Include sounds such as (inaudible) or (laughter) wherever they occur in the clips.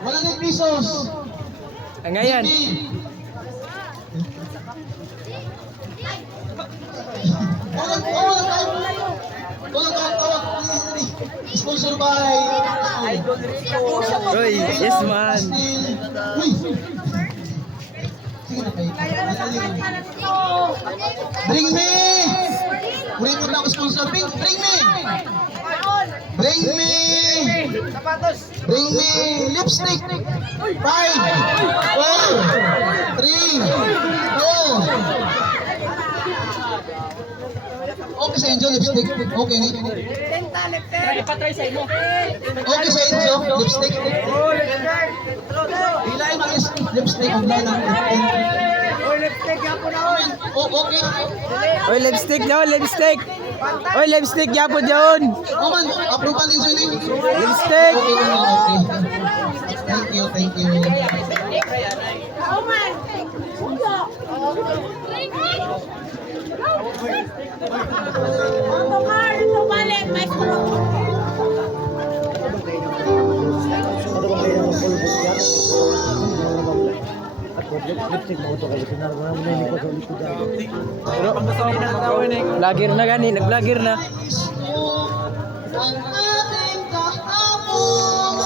100 pesos. Ang ngayon. Walang walang tayo. Walang tayo tawag. Sponsor by Roy, yes man. Uy. Sige na. Bring me! Bring mo na sponsor. Bring, bring me! Bring me! Bring me lipstick! Five! Four! Three! Two! Okay sa inyo, lipstick. Okay ni. Okay sa inyo, lipstick. Ilay mga lipstick. Ang lang ng Oh, okay. Oy, lipstick daw, lipstick. Oy, lipstick yapon yun. Oh man, approve pa din sila. Lipstick. Okay, okay. Thank you, thank you. Vlogger na gani, nag-vlogger na. Ang ating kahapon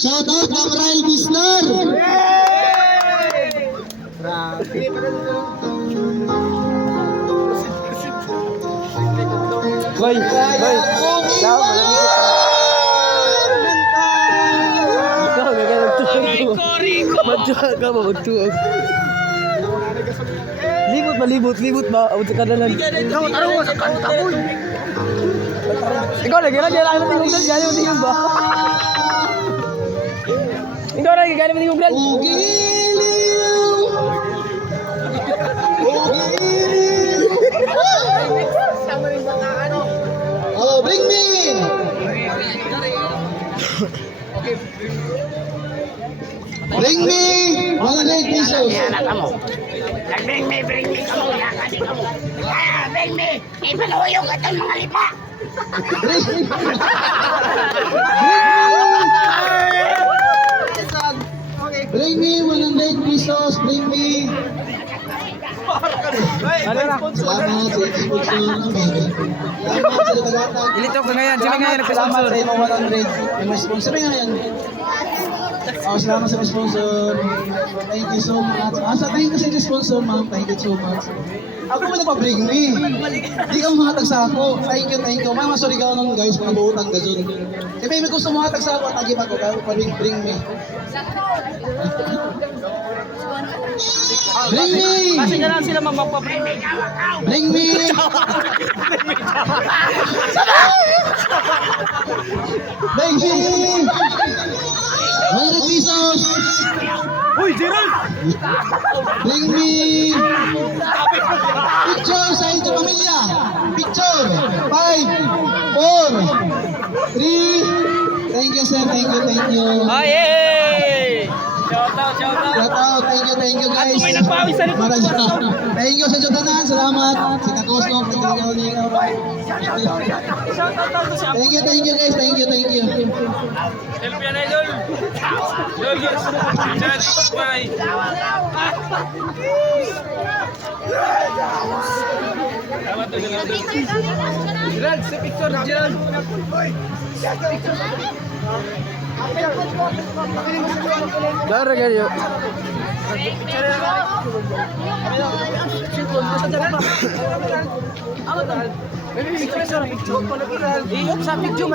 Shout out kang Ryle Bisnar! Boy, boy. Daw, malamig. Ikaw, gagawin magtuwag ko. Magtuwag ka ba, magtuwag. Libot ba, libot, libot ba? Awad sa kadalan. Ikaw, tarong mo sa kanto tapoy. Ikaw, lagi na, gaya lang natin yung gaya mo tingin ba? Ikaw, lagi gaya mo tingin ba? Ugiliw! Ugiliw! Oh, bring me! Bring me 100 pesos. Bring me, bring me, kamu ano kamu. Ah, bring me, ipaluyo ka itong mga lipa. Bring me. Bring me 100 pesos. Bring me. Ano na? Salamat sa sponsor. Salamat sa nagtatag. Ilitok ka ngayon. Sino ngayon Salamat nagpasponsor? sa imo 100. May sponsor nga yan. Oh, salamat sa sponsor. Thank you so much. Ah, sa thank you sa sponsor, ma'am. Thank you so much. Ako may nagpa-bring me. Di ka mahatag sa ako. Thank you, thank you. Mama, sorry ka nung guys, mga buutang na dyan. Eh, may gusto mo hatag sa ako, tagip ako. Kaya pa-bring bring me. Bring me! Kasi na lang sila mamagpa-bring. Bring me! (laughs) Bring me! 100 pesos! Gerald! Bring me! Picture sa inyong pamilya! Picture! 5, 4, 3, Thank you sir, thank you, thank you. Oh, yay! Shout out, shout out. Shout out, thank you, thank you guys. At may nagpawis sa likod. Thank you sa Jodanan, salamat. Si Kakosnop, thank you, thank you. Thank you, thank you guys, thank you, thank you. Selfie na idol. Yo, yes. Chat, bye. Gerald, sa picture, Gerald. Dara kayo. Picture sa picture. Sa picture.